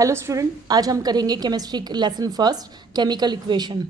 Hello student, आज हम करेंगे chemistry lesson first chemical equation.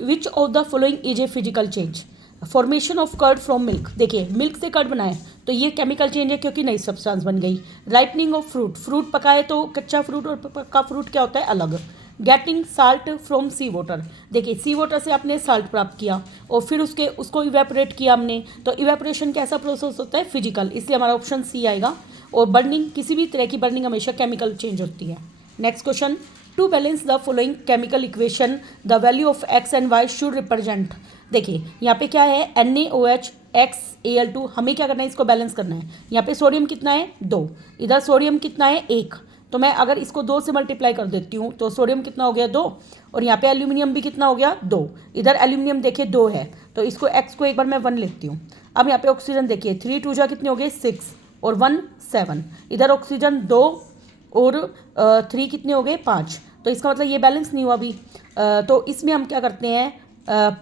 Which of the following is a physical change? Formation of curd from milk. देखिए, milk से curd बनाए तो ये केमिकल चेंज है क्योंकि नई सब्सटेंस बन गई। राइटनिंग ऑफ फ्रूट, फ्रूट पकाए तो कच्चा फ्रूट और पका फ्रूट क्या होता है? अलग। Getting salt from sea water, देखिए सी वाटर से आपने साल्ट प्राप्त किया और फिर उसको इवेपोरेट किया हमने, तो इवेपोरेशन कैसा प्रोसेस होता है? फिजिकल, इसलिए हमारा ऑप्शन सी आएगा। और बर्निंग, किसी भी तरह की बर्निंग हमेशा केमिकल चेंज होती है। Next question, to balance the following chemical equation the value of x and y should represent. देखिए यहाँ पे क्या है? NaOH XAl2, हमें क्या करना है? इसको बैलेंस करना है। यहाँ पे सोडियम कितना है? 2, इधर सोडियम कितना है? 1। तो मैं अगर इसको 2 से मल्टीप्लाई कर देती हूँ तो सोडियम कितना हो गया? 2, और यहाँ पे एल्यूमिनियम भी कितना हो गया? 2। इधर एल्यूमिनियम देखिए 2 है, तो इसको एक्स को एक बार मैं 1 लिखती हूँ। अब यहाँ पे ऑक्सीजन देखिए 3 2 कितने हो गए? 6 और 1 7। इधर ऑक्सीजन 2 और 3 कितने हो गए? 5। तो इसका मतलब ये बैलेंस नहीं हुआ अभी। तो इसमें हम क्या करते हैं?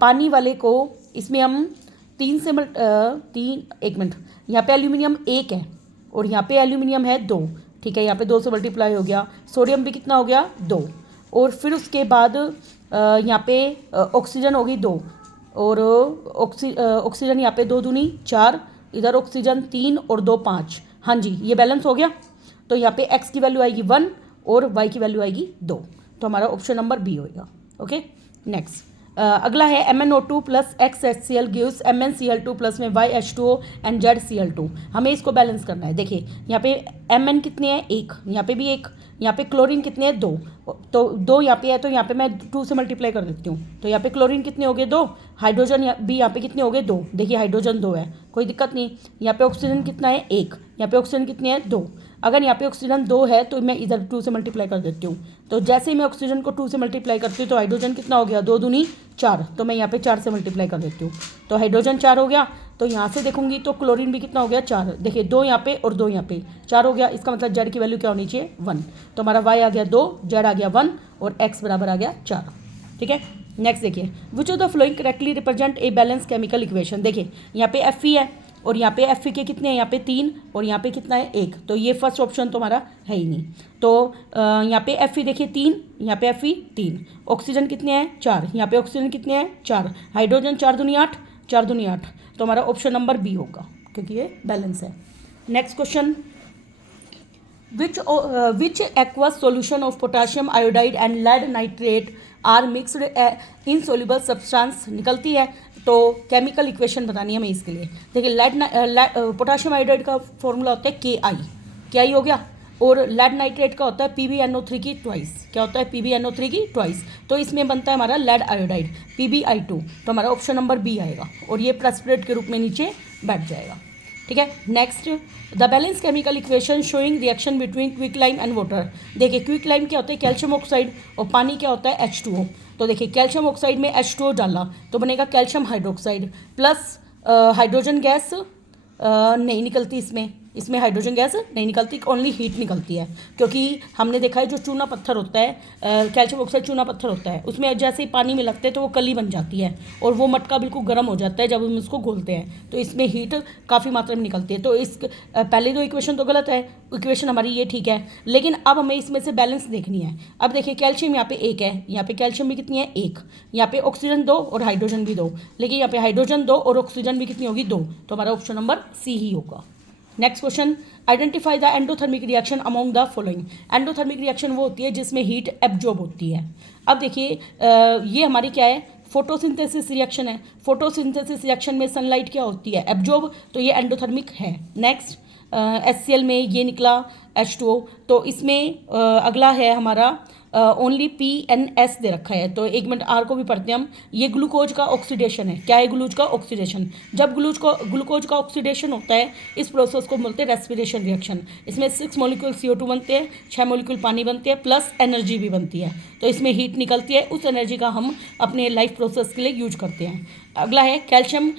पानी वाले को इसमें हम 3 से एक मिनट, यहाँ पे एल्यूमिनियम 1 है और यहाँ पे एल्यूमिनियम है 2, ठीक है। यहाँ पे 2 से मल्टीप्लाई हो गया। सोडियम भी कितना हो गया? 2। और फिर उसके बाद यहाँ पे ऑक्सीजन होगी 2 और ऑक्सीजन यहाँ पे 2 दूनी 4, इधर ऑक्सीजन 3 और 2 5। हाँ जी, ये बैलेंस हो गया। तो यहाँ पे x की वैल्यू आएगी 1 और y की वैल्यू आएगी 2, तो हमारा ऑप्शन नंबर बी होएगा। ओके, नेक्स्ट अगला है MnO2 plus XHCl gives MnCl2 plus में YH2O एंड ZCl2। हमें इसको बैलेंस करना है। देखिए यहाँ पे Mn कितने हैं? 1, यहाँ पे भी 1, यहाँ पे क्लोरीन कितने हैं? 2, तो 2 यहाँ पे है, तो यहाँ पे मैं 2 से मल्टीप्लाई कर देती हूँ। तो यहाँ पे क्लोरीन कितने हो गए? 2। हाइड्रोजन भी यहाँ पे कितने हो गए? 2। देखिए हाइड्रोजन 2 है, कोई दिक्कत नहीं। यहाँ पे ऑक्सीजन कितना है? 1। यहाँ पे ऑक्सीजन कितने हैं? 2। अगर यहाँ पे ऑक्सीजन 2 है तो मैं इधर 2 से मल्टीप्लाई कर देती हूँ। तो जैसे ही मैं ऑक्सीजन को 2 से मल्टीप्लाई करती हूँ तो हाइड्रोजन कितना हो गया? 2 दूनी 4, तो मैं यहाँ पे 4 से मल्टीप्लाई कर देती हूँ। तो हाइड्रोजन 4 हो गया। तो यहाँ से देखूंगी तो क्लोरीन भी कितना हो गया? 4। देखिए 2 यहाँ पे और 2 यहाँ पे, 4 हो गया। इसका मतलब जेड की वैल्यू क्या होनी चाहिए? 1। तो हमारा वाई आ गया 2, जेड आ गया 1 और एक्स बराबर आ गया 4। ठीक है, नेक्स्ट देखिए, विच of the flowing correctly represent a balance chemical equation. देखिए यहाँ पे Fe है और यहाँ पे Fe के कितने हैं? यहाँ पे 3 और यहाँ पे कितना है? 1। तो ये फर्स्ट ऑप्शन तो हमारा है ही नहीं। तो यहाँ पे Fe देखिए 3, यहाँ पे Fe 3। ऑक्सीजन कितने हैं? 4, यहाँ पे ऑक्सीजन कितने हैं? 4। हाइड्रोजन 4 दूनी 8, 4 दूनी 8, तो हमारा ऑप्शन नंबर बी होगा क्योंकि ये बैलेंस है। Next question, which aqueous solution of potassium iodide and lead nitrate are mixed insoluble substance निकलती है। तो केमिकल इक्वेशन बतानी है हमें इसके लिए। देखिए पोटाशियम आयोडाइड का फॉर्मूला होता है KI हो गया, और लेड नाइट्रेट का होता है PbNO3 की ट्वाइस। क्या होता है? PbNO3 की ट्वाइस। तो इसमें बनता है हमारा लेड आयोडाइड PbI2, तो हमारा ऑप्शन नंबर बी आएगा और ये प्रेसिपिटेट के रूप में नीचे बैठ जाएगा। ठीक है, next, the balance chemical equation showing reaction between quicklime and water. देखिए क्विकलाइम क्या होता है? कैल्शियम ऑक्साइड, और पानी क्या होता है? H2O। तो देखिए कैल्शियम ऑक्साइड में H2O डाला तो बनेगा calcium hydroxide plus hydrogen gas नहीं निकलती इसमें हाइड्रोजन गैस नहीं निकलती, ओनली हीट निकलती है। क्योंकि हमने देखा है जो चूना पत्थर होता है, कैल्शियम ऑक्साइड चूना पत्थर होता है, उसमें जैसे ही पानी में लगते हैं तो वो कली बन जाती है और वो मटका बिल्कुल गर्म हो जाता है जब हम उसको घोलते हैं, तो इसमें हीट काफ़ी मात्रा में निकलती है। तो इस पहले दो इक्वेशन तो गलत है, इक्वेशन हमारी ये ठीक है, लेकिन अब हमें इसमें से बैलेंस देखनी है। अब देखिए कैल्शियम यहाँ पे 1 है, यहाँ पे कैल्शियम भी कितनी है? 1। यहाँ पे ऑक्सीजन 2 और हाइड्रोजन भी 2, लेकिन यहाँ पे हाइड्रोजन 2 और ऑक्सीजन भी कितनी होगी? 2, तो हमारा ऑप्शन नंबर सी ही होगा। Next question, identify the endothermic reaction among the following. Endothermic reaction वो होती है जिसमें हीट एब्जॉर्ब होती है। अब देखिए ये हमारी क्या है? फोटोसिंथेसिस रिएक्शन है। फोटोसिंथेसिस रिएक्शन में सनलाइट क्या होती है? एब्जॉर्ब, तो ये एंडोथर्मिक है। नेक्स्ट HCl में ये निकला H2O, तो इसमें अगला है हमारा ओनली PNS दे रखा है, तो 1 मिनट R को भी पढ़ते हैं हम। ये ग्लूकोज का ऑक्सीडेशन है। क्या है? ग्लूकोज का ऑक्सीडेशन। जब ग्लूकोज का ऑक्सीडेशन होता है इस प्रोसेस को बोलते हैं रेस्पिरेशन रिएक्शन। इसमें 6 मॉलिक्यूल CO2 बनते हैं, 6 मॉलिक्यूल पानी बनते हैं, प्लस एनर्जी भी बनती है। तो इसमें हीट निकलती है, उस एनर्जी का हम अपने लाइफ प्रोसेस के लिए यूज करते हैं। अगला है कैल्शियम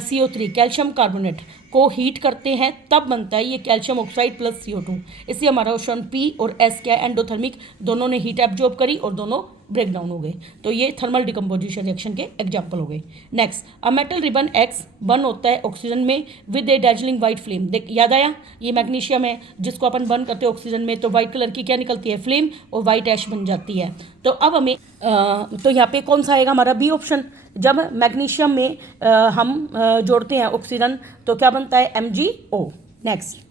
CO3 कैल्शियम कार्बोनेट को हीट करते हैं तब बनता है ये कैल्शियम ऑक्साइड प्लस CO2। इसलिए हमारा ऑप्शन P और S क्या है? एंडोथर्मिक, दोनों ने हीट एब्जॉर्ब करी और दोनों ब्रेक डाउन हो गए। तो ये थर्मल डिकम्पोजिशन रिएक्शन के एग्जाम्पल हो गए। Next, a metal ribbon x burn होता है ऑक्सीजन में with A dazzling white flame. देख याद आया, ये मैग्नीशियम है जिसको अपन बर्न करते हैं ऑक्सीजन में, तो वाइट कलर की क्या निकलती है, फ्लेम, और वाइट ऐश बन जाती है। तो अब हमें तो यहाँ पे कौन सा आएगा हमारा, बी ऑप्शन। जब मैग्नीशियम में हम जोड़ते हैं ऑक्सीजन तो क्या बनता है, MgO। Next,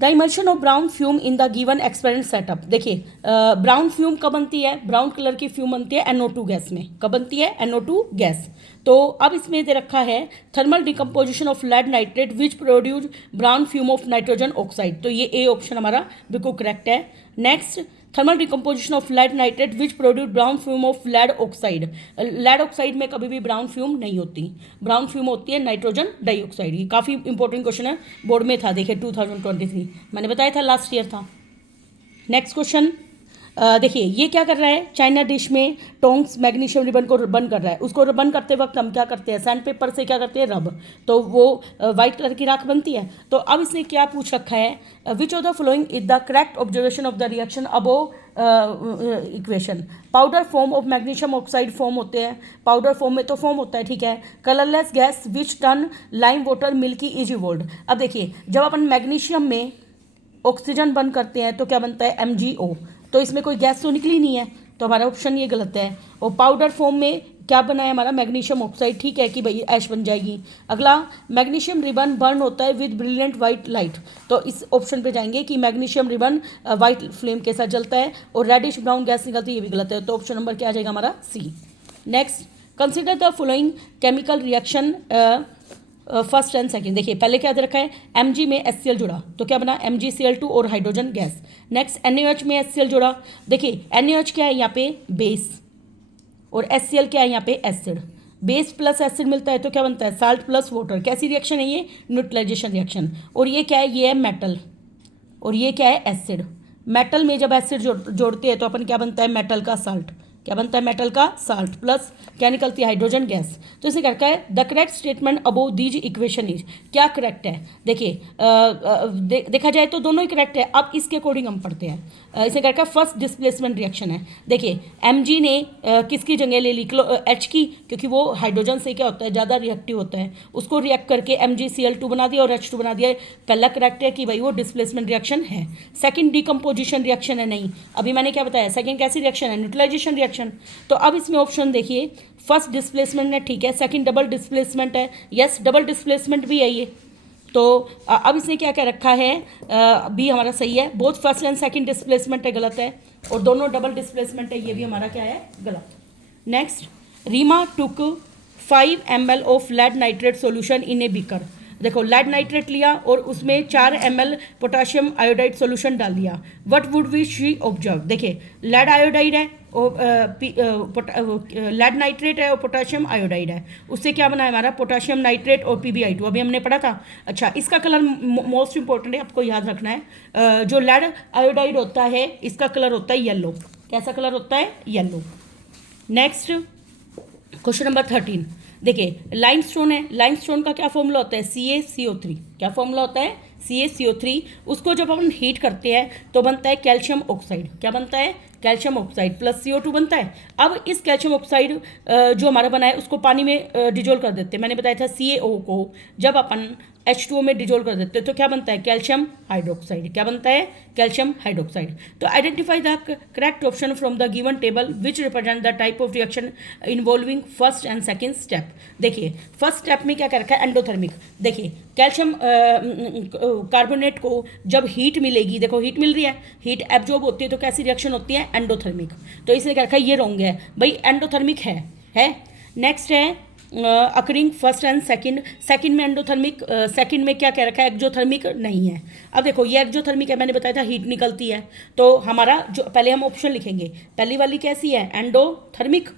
the emulsion of brown fume in the given experiment setup. देखिए ब्राउन फ्यूम कब बनती है, ब्राउन कलर की फ्यूम बनती है NO2 गैस में। कब बनती है, NO2 गैस। तो अब इसमें दे रखा है thermal decomposition of lead nitrate which produce brown fume of nitrogen oxide. तो ये ए ऑप्शन हमारा बिल्कुल करेक्ट है। Next, thermal decomposition of lead nitrate which produce brown fume of lead oxide. Lead oxide में कभी भी ब्राउन फ्यूम नहीं होती, ब्राउन फ्यूम होती है नाइट्रोजन डाइऑक्साइड। ये काफ़ी इंपॉर्टेंट क्वेश्चन है, बोर्ड में था, देखिए 2023 मैंने बताया था, लास्ट ईयर था। नेक्स्ट क्वेश्चन, देखिए ये क्या कर रहा है, चाइना डिश में टोंग्स मैग्नीशियम रिबन को बर्न कर रहा है। उसको बर्न करते वक्त हम क्या करते हैं, सैंड पेपर से क्या करते हैं, रब, तो वो वाइट कलर की राख बनती है। तो अब इसने क्या पूछ रखा है, विच of the following is the correct observation of the reaction above equation. Powder form of magnesium oxide form होते हैं, पाउडर फॉर्म में तो फॉर्म होता है, ठीक है। Colourless gas which turn lime water milky is evolved. अब देखिए जब अपन मैग्नीशियम में ऑक्सीजन बर्न करते हैं तो क्या बनता है, MgO। तो इसमें कोई गैस तो निकली नहीं है, तो हमारा ऑप्शन ये गलत है। और पाउडर फॉर्म में क्या बना है हमारा, मैग्नीशियम ऑक्साइड, ठीक है कि भाई ऐश बन जाएगी। अगला, मैग्नीशियम रिबन बर्न होता है विद ब्रिलियंट वाइट लाइट। तो इस ऑप्शन पे जाएंगे कि मैग्नीशियम रिबन वाइट फ्लेम के साथ जलता है और रेडिश ब्राउन गैस निकलती है, ये भी गलत है। तो ऑप्शन नंबर क्या आ जाएगा हमारा, C। Next, consider the following chemical reaction first and second. देखिए पहले क्या दे रखा है, Mg में HCl जुड़ा तो क्या बना, MgCl2 और हाइड्रोजन गैस। नेक्स्ट, NaOH में HCl जुड़ा। देखिए NaOH क्या है यहाँ पे, बेस, और HCl क्या है यहाँ पे, एसिड। बेस प्लस एसिड मिलता है तो क्या बनता है, साल्ट प्लस वाटर। कैसी रिएक्शन है ये, न्यूट्रलाइजेशन रिएक्शन। और ये क्या है, ये है मेटल, और ये क्या है, एसिड। मेटल में जब एसिड जोड़ते हैं तो अपन क्या बनता है, मेटल का साल्ट। क्या बनता है, मेटल का साल्ट, प्लस क्या निकलती है, हाइड्रोजन गैस। तो इसे कहता है the correct statement above these equation is. क्या करेक्ट है, देखिए देखा जाए तो दोनों ही करेक्ट है। अब इसके अकॉर्डिंग हम पढ़ते हैं। इसे कहता है फर्स्ट डिस्प्लेसमेंट रिएक्शन है। देखिए Mg ने किसकी जगह ले ली, H की, क्योंकि वो हाइड्रोजन से क्या होता है, ज़्यादा रिएक्टिव होता है। उसको रिएक्ट करके MgCl2 बना दिया और H2 बना दिया। पहला करेक्ट है कि भाई वो डिस्प्लेसमेंट रिएक्शन है। सेकंड डिकम्पोजिशन रिएक्शन है, नहीं, अभी मैंने क्या बताया, सेकंड कैसी रिएक्शन है, न्यूट्रलाइजेशन रिएक्शन। तो अब इसमें ऑप्शन देखिए, फर्स्ट डिस्प्लेसमेंट है, ठीक है। सेकंड डबल डिस्प्लेसमेंट है, यस डबल डिस्प्लेसमेंट भी है ये। तो अब इसने क्या क्या रखा है, बी हमारा सही है। Both first and second displacement है, गलत है। और दोनों डबल डिस्प्लेसमेंट है, ये भी हमारा क्या है, गलत। Next, Reema took 5 ml of lead nitrate solution in a beaker. देखो लेड नाइट्रेट लिया और उसमें 4 ml पोटाशियम आयोडाइड सोल्यूशन डाल दिया। What would we she observe. देखिए लेड आयोडाइड है और लेड नाइट्रेट है और पोटाशियम आयोडाइड है, उससे क्या बना है हमारा, पोटाशियम नाइट्रेट और PbI2, अभी हमने पढ़ा था। अच्छा, इसका कलर मोस्ट इंपॉर्टेंट है, आपको याद रखना है। जो लेड आयोडाइड होता है इसका कलर होता है येलो। कैसा कलर होता है, येलो। Next, question number 13। देखिए लाइमस्टोन है, लाइमस्टोन का क्या फॉर्मूला होता है, CaCO3। क्या फॉर्मूला होता है, CaCO3। उसको जब अपन हीट करते हैं तो बनता है कैल्शियम ऑक्साइड। क्या बनता है, कैल्शियम ऑक्साइड प्लस CO2 बनता है। अब इस कैल्शियम ऑक्साइड जो हमारा बना है उसको पानी में डिजोल्व कर देते हैं। मैंने बताया था CaO को जब अपन H2O में डिजोल्व कर देते हैं तो क्या बनता है, कैल्शियम हाइड्रोक्साइड। क्या बनता है, कैल्शियम हाइड्रोक्साइड। तो identify the correct option from the given table which represent the type of reaction involving first and second step. देखिए फर्स्ट स्टेप में क्या कर रखा है, एंडोथर्मिक। देखिए कैल्शियम कार्बोनेट को जब हीट मिलेगी, देखो हीट मिल रही है, हीट एब्जॉर्ब होती है तो कैसी रिएक्शन होती है, एंडोथर्मिक। तो इसने क्या रखा है, ये रॉन्ग है भाई, एंडोथर्मिक है। नेक्स्ट है अकरिंग फर्स्ट एंड सेकंड में एंडोथर्मिक, सेकंड में क्या कह रखा है, एक्जोथर्मिक नहीं है। अब देखो ये एक्जोथर्मिक है, मैंने बताया था हीट निकलती है। तो हमारा जो पहले हम ऑप्शन लिखेंगे, पहली वाली कैसी है, एंडोथर्मिक,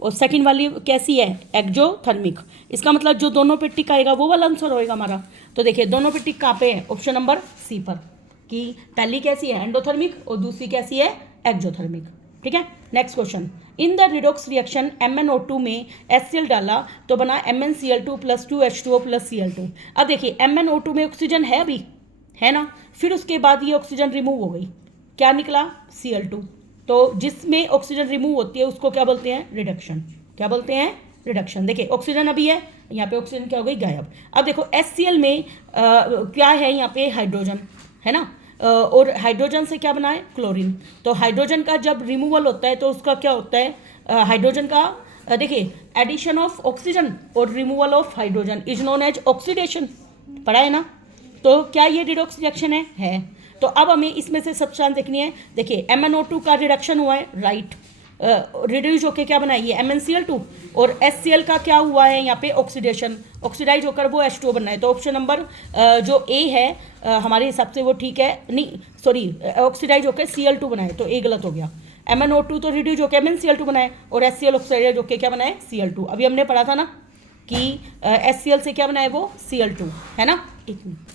और सेकंड वाली कैसी है, एक्जोथर्मिक। इसका मतलब जो दोनों पे टिक आएगा वो वाला आंसर होएगा हमारा। तो देखिए दोनों पे टिक कहाँ पे है, ऑप्शन नंबर C पर, कि पहली कैसी है, एंडोथर्मिक, और दूसरी कैसी है, एक्जोथर्मिक। ठीक है। Next question, in the redox reaction MnO2 में HCl डाला तो बना MnCl2 plus 2H2O plus Cl2। अब देखिए MnO2 में ऑक्सीजन है अभी, है ना, फिर उसके बाद ये ऑक्सीजन रिमूव हो गई, क्या निकला, Cl2। तो जिसमें ऑक्सीजन रिमूव होती है उसको क्या बोलते हैं, रिडक्शन। क्या बोलते हैं, रिडक्शन। देखिए ऑक्सीजन अभी है, यहाँ पे ऑक्सीजन क्या हो गई, गायब। अब देखो HCl में क्या है, यहाँ पे हाइड्रोजन है ना, और हाइड्रोजन से क्या बना है, क्लोरीन। तो हाइड्रोजन का जब रिमूवल होता है तो उसका क्या होता है, हाइड्रोजन का देखिए एडिशन ऑफ ऑक्सीजन और removal of hydrogen is known as oxidation, पढ़ा है ना। तो क्या ये रिडॉक्स रिएक्शन है। तो अब हमें इसमें से सब्सटेंस देखनी है। देखिए MnO2 का रिडक्शन हुआ है, राइट, रिड्यूस होकर क्या बना है ये MnCl2, और HCl का क्या हुआ है यहाँ पे, ऑक्सीडेशन, ऑक्सीडाइज होकर वो H2O बनना है। तो ऑप्शन नंबर जो ए है हमारे हिसाब से वो ठीक है, नहीं सॉरी, ऑक्सीडाइज होकर Cl2 बना है, तो ए गलत हो गया। MnO2 तो रिड्यूस होकर MnCl2 बना है, और HCl ऑक्सीडाइज होकर क्या बना है, Cl2। अभी हमने पढ़ा था ना कि HCl से क्या बना है वो Cl2, है ना। एक मिनट,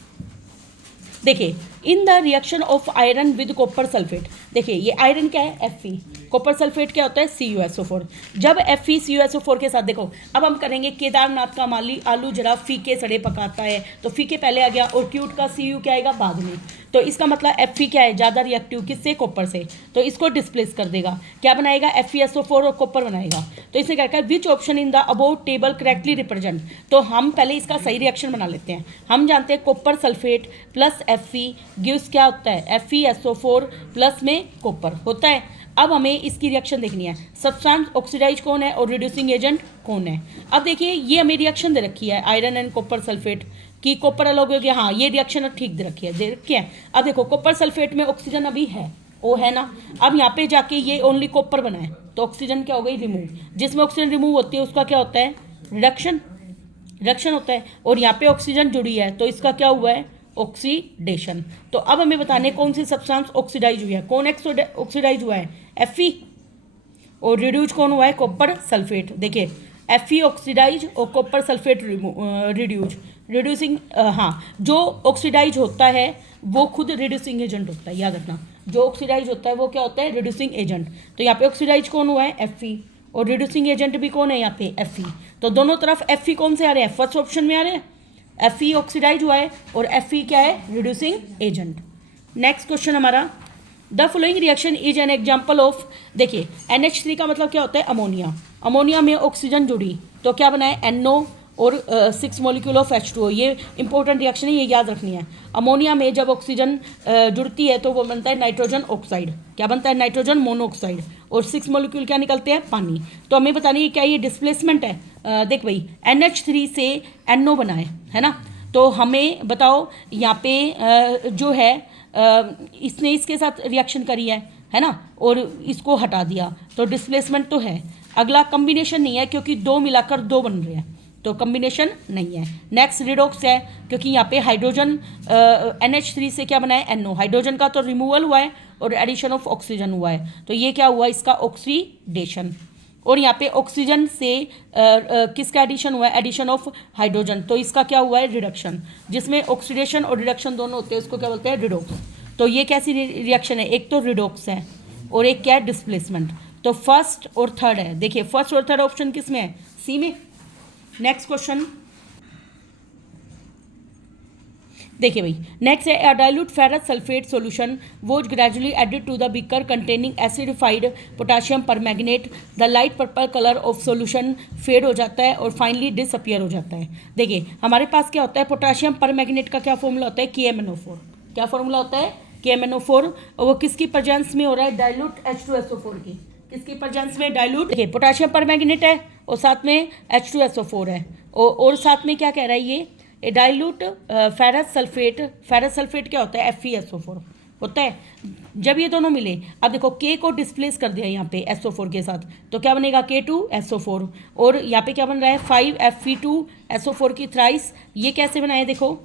देखिए in the reaction of iron with copper sulphate, देखिए ये आयरन क्या है, Fe, कॉपर सल्फेट क्या होता है, CuSO4। जब Fe CuSO4 के साथ, देखो अब हम करेंगे केदारनाथ का माली आलू जरा फीके सड़े पकाता है, तो फीके पहले आ गया, और क्यूट का Cu क्या आएगा बाद में। तो इसका मतलब Fe क्या है, ज़्यादा रिएक्टिव किससे, कॉपर से, तो इसको डिस्प्लेस कर देगा, क्या बनाएगा, FeSO4 और कॉपर बनाएगा। तो इसने क्या कहा, which option in the about table correctly represent. तो हम पहले इसका सही रिएक्शन बना लेते हैं। हम जानते हैं copper sulphate plus Fe gives क्या होता है, FeSO4 प्लस में कॉपर होता है। अब हमें इसकी रिएक्शन देखनी है, सब्सटेंस ऑक्सीडाइज कौन है और रिड्यूसिंग एजेंट कौन है। अब देखिए ये हमें रिएक्शन दे रखी है आयरन एंड कॉपर सल्फेट की, कॉपर अलग हो गया, हाँ ये रिएक्शन ठीक दे रखी है, दे रखी है। अब देखो कॉपर सल्फेट में ऑक्सीजन अभी है, वो है ना, अब यहाँ पे जाके ये ओनली कॉपर बना है, तो ऑक्सीजन क्या हो गई, रिमूव। जिसमें ऑक्सीजन रिमूव होती है उसका क्या होता है, रिडक्शन, रिडक्शन होता है। और यहाँ पे ऑक्सीजन जुड़ी है तो इसका क्या हुआ है, ऑक्सीडेशन। तो अब हमें बताने कौन सी सब्सटेंस ऑक्सीडाइज हुई है, कौन ऑक्सीडाइज हुआ है, Fe, और रिड्यूज कौन हुआ है, कॉपर सल्फेट। देखिए Fe ऑक्सीडाइज और कॉपर सल्फेट रिड्यूज, रिड्यूसिंग, हाँ जो ऑक्सीडाइज होता है वो खुद रिड्यूसिंग एजेंट होता है, याद रखना, जो ऑक्सीडाइज होता है वो क्या होता है, रिड्यूसिंग एजेंट। तो यहाँ पे ऑक्सीडाइज कौन हुआ है, Fe, और रिड्यूसिंग एजेंट भी कौन है यहाँ पे, Fe। तो दोनों तरफ Fe कौन से आ रहे हैं, फर्स्ट ऑप्शन में आ रहे हैं, Fe ऑक्सीडाइज हुआ है और Fe क्या है, रिड्यूसिंग एजेंट। नेक्स्ट क्वेश्चन हमारा, the following reaction is an example of, देखिए NH3 का मतलब क्या होता है, अमोनिया, अमोनिया में ऑक्सीजन जुड़ी तो क्या बना है, NO और 6 मॉलिक्यूल ऑफ H2O। ये इंपॉर्टेंट रिएक्शन है, ये याद रखनी है। अमोनिया में जब ऑक्सीजन जुड़ती है तो वो बनता है नाइट्रोजन ऑक्साइड, क्या बनता है, नाइट्रोजन मोनोऑक्साइड, और 6 मॉलिक्यूल क्या निकलते हैं, पानी। तो हमें बतानी है क्या ये डिस्प्लेसमेंट है। देख भाई NH3 से NO बना है ना, तो हमें बताओ यहाँ पे जो है इसने इसके साथ रिएक्शन करी है ना, और इसको हटा दिया तो डिस्प्लेसमेंट तो है। अगला कम्बिनेशन नहीं है क्योंकि दो मिलाकर दो बन रहे हैं, तो कम्बिनेशन नहीं है। नेक्स्ट रिडॉक्स है क्योंकि यहाँ पे हाइड्रोजन NH3 से क्या बना है, NO, हाइड्रोजन का तो रिमूवल हुआ है और एडिशन ऑफ ऑक्सीजन हुआ है, तो ये क्या हुआ, इसका ऑक्सीडेशन। और यहाँ पे ऑक्सीजन से किसका एडिशन हुआ है, एडिशन ऑफ हाइड्रोजन, तो इसका क्या हुआ है, रिडक्शन। जिसमें ऑक्सीडेशन और रिडक्शन दोनों होते हैं उसको क्या बोलते हैं, रिडॉक्स। तो ये कैसी रिएक्शन है, एक तो रिडॉक्स है और एक क्या है, डिस्प्लेसमेंट। तो फर्स्ट और थर्ड है, देखिए फर्स्ट और थर्ड ऑप्शन किस में है, सी में। नेक्स्ट क्वेश्चन देखिए भाई, नेक्स्ट है, a dilute ferrous sulphate solution was gradually added to the beaker containing acidified potassium permanganate, the light purple colour of solution fade हो जाता है और फाइनली डिसअपियर हो जाता है। देखिए हमारे पास क्या होता है, पोटाशियम परमैंगनेट का क्या फॉर्मूला होता है, KMnO4। क्या फॉर्मूला होता है, KMnO4, और वो किसकी प्रेजेंस में हो रहा है, डाइल्यूट H2SO4 की, किसकी प्रेजेंस में, डाइल्यूट। देखिए पोटाशियम परमैंगनेट है और साथ में H2SO4 है, और साथ में क्या कह रहा है ये डाइल्यूट फेरस सल्फेट क्या होता है, FeSO4 होता है। जब ये दोनों मिले, अब देखो K को डिस्प्लेस कर दिया यहाँ पे SO4 के साथ, तो क्या बनेगा, K2SO4, और यहाँ पे क्या बन रहा है, 5Fe2SO4 की थ्राइस। ये कैसे बनाए, देखो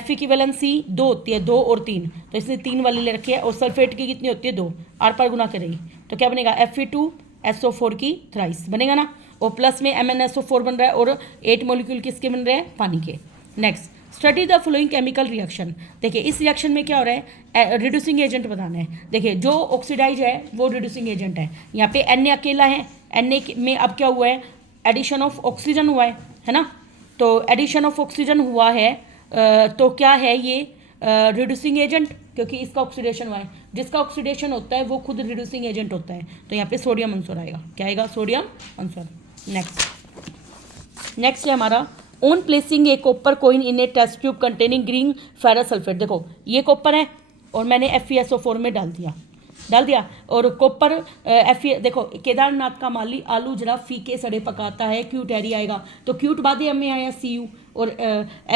Fe की वैलेंसी 2 होती है, 2 और 3, तो इसने 3 वाली ले रखी है, और सल्फेट की कितनी होती है, 2, आर पार गुना करेगी तो क्या बनेगा, Fe2SO4 की थ्राइस बनेगा ना, और प्लस में MnSO4 बन रहा है, और 8 मॉलिक्यूल किसके बन रहे हैं, पानी के। Next, study the following chemical reaction. देखिए इस रिएक्शन में क्या हो रहा है, रिड्यूसिंग एजेंट बताना है। देखिए जो ऑक्सीडाइज है वो रिड्यूसिंग एजेंट है, यहाँ पे Na अकेला है, Na में अब क्या हुआ है, एडिशन ऑफ ऑक्सीजन हुआ है ना, तो एडिशन ऑफ ऑक्सीजन हुआ है, तो क्या है ये, रिड्यूसिंग एजेंट, क्योंकि इसका ऑक्सीडेशन हुआ है, जिसका ऑक्सीडेशन होता है वो खुद रिड्यूसिंग एजेंट होता है, तो यहाँ पे सोडियम आंसर आएगा। क्या आएगा? Sodium answer. नेक्स्ट है हमारा on placing a copper coin in a test tube containing green ferrous sulphate. देखो ये कॉपर है और मैंने FeSO4 में डाल दिया और कॉपर देखो केदारनाथ का माली आलू जरा फीके सड़े पकाता है, क्यूट एरी आएगा, तो क्यूट बाद में आया Cu और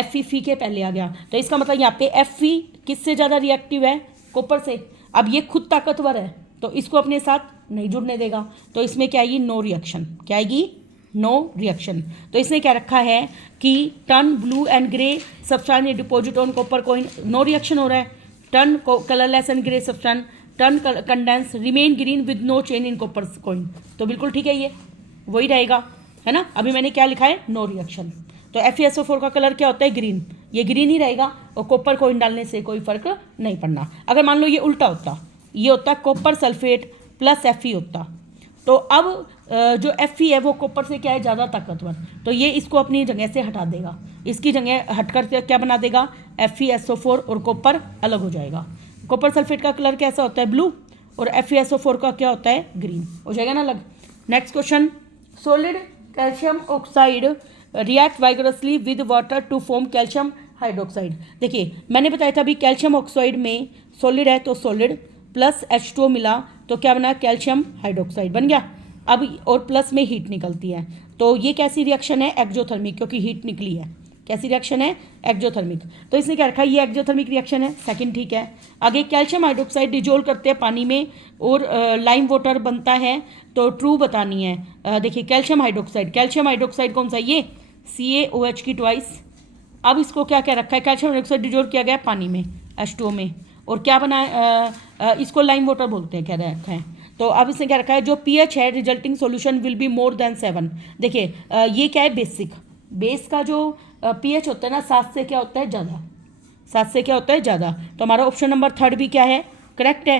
Fe फीके पहले आ गया, तो इसका मतलब यहाँ पे Fe किससे ज़्यादा रिएक्टिव है? कॉपर से। अब ये खुद ताकतवर है तो इसको अपने साथ नहीं जुड़ने देगा, तो इसमें क्या आएगी? No reaction. क्या आएगी? No reaction. तो इसने क्या रखा है कि turn blue and grey substance deposit on copper coin, no reaction हो रहा है। Turn colourless and grey substance turn condense remain green with no change in copper coin, तो बिल्कुल ठीक है, ये वही रहेगा, है ना। अभी मैंने क्या लिखा है? No reaction. तो FeSO4 का कलर क्या होता है? ग्रीन, ये ग्रीन ही रहेगा और कॉपर कॉइन डालने से कोई फर्क नहीं पड़ना। अगर मान लो ये उल्टा होता, ये होता कॉपर सल्फेट प्लस Fe होता, तो अब जो Fe है वो कॉपर से क्या है? ज़्यादा ताकतवर, तो ये इसको अपनी जगह से हटा देगा, इसकी जगह हटकर क्या बना देगा? FeSO4 और कॉपर अलग हो जाएगा। कॉपर सल्फेट का कलर कैसा होता है? ब्लू, और FeSO4 का क्या होता है? ग्रीन, हो जाएगा ना अलग। Next question, solid calcium oxide react vigorously with water to form calcium hydroxide. देखिए मैंने बताया था अभी कैल्शियम ऑक्साइड में सॉलिड है तो सॉलिड प्लस H2O मिला तो क्या बना? कैल्शियम हाइड्रोक्साइड बन गया। अब और प्लस में हीट निकलती है, तो ये कैसी रिएक्शन है? एक्जोथर्मिक, क्योंकि हीट निकली है। कैसी रिएक्शन है? एक्जोथर्मिक। तो इसने क्या रखा है? ये एक्जोथर्मिक रिएक्शन है, सेकंड ठीक है। आगे कैल्शियम हाइड्रोक्साइड डिजोल्व करते हैं पानी में और लाइम वाटर बनता है, तो ट्रू बतानी है। देखिए कैल्शियम हाइड्रोक्साइड कौन सा? ये CaOH की ट्वाइस। अब इसको क्या क्या रखा है? कैल्शियम हाइड्रोक्साइड डिजोल्व किया गया पानी में H2O में, और क्या बना? इसको लाइम वाटर बोलते हैं, क्या रखा है। तो अब इसने क्या रखा है? जो pH है resulting solution will be more than 7। देखिए ये क्या है? बेस का जो pH होता है ना 7 से क्या होता है? ज़्यादा। 7 से क्या होता है? ज़्यादा। तो हमारा ऑप्शन नंबर 3 भी क्या है? करेक्ट है।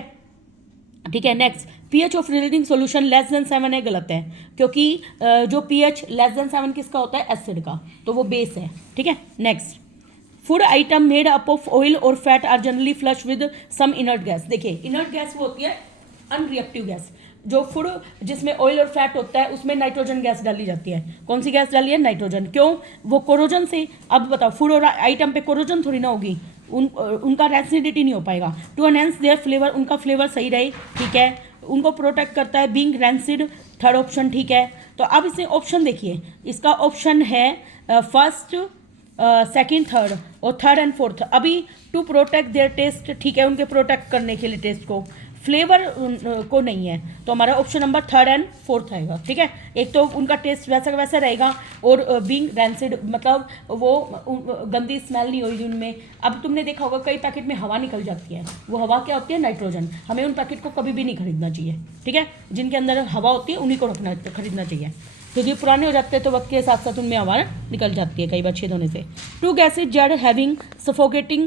ठीक है। Next, pH of resulting solution less than 7 है, गलत है, क्योंकि जो pH लेस देन 7 किसका होता है? एसिड का, तो वो बेस है। ठीक है। Next, food item made up of oil और fat are generally flush with some inert gas. देखिए इनर्ट गैस वो होती है अनरिएक्टिव गैस। जो फूड जिसमें ऑयल और फैट होता है उसमें नाइट्रोजन गैस डाली जाती है। कौन सी गैस डाली है? नाइट्रोजन। क्यों? वो कोरोजन से। अब बताओ फूड और आइटम पे कोरोजन थोड़ी ना होगी, उनका रैंसिडिटी नहीं हो पाएगा। टू एनहेंस देयर फ्लेवर, उनका फ्लेवर सही रहे, ठीक है, उनको प्रोटेक्ट करता है बीइंग रैंसिड, थर्ड ऑप्शन ठीक है। तो अब इसे ऑप्शन देखिए, इसका ऑप्शन है फर्स्ट, सेकंड, थर्ड, और थर्ड एंड फोर्थ। अभी टू प्रोटेक्ट देयर टेस्ट, ठीक है, उनके प्रोटेक्ट करने के लिए टेस्ट को, फ्लेवर को नहीं है, तो हमारा ऑप्शन नंबर 3 एंड 4 आएगा। ठीक है। एक तो उनका टेस्ट वैसा का वैसा रहेगा, और बीइंग रैंसिड मतलब वो गंदी स्मेल नहीं होगी उनमें। अब तुमने देखा होगा कई पैकेट में हवा निकल जाती है, वो हवा क्या होती है? नाइट्रोजन। हमें उन पैकेट को कभी भी नहीं खरीदना चाहिए। ठीक है। जिनके अंदर हवा होती है उन्हीं को खरीदना चाहिए, क्योंकि पुराने हो जाते हैं तो वक्त के साथ साथ उनमें हवा निकल जाती है कई बार छेद होने से। Two gases Z having suffocating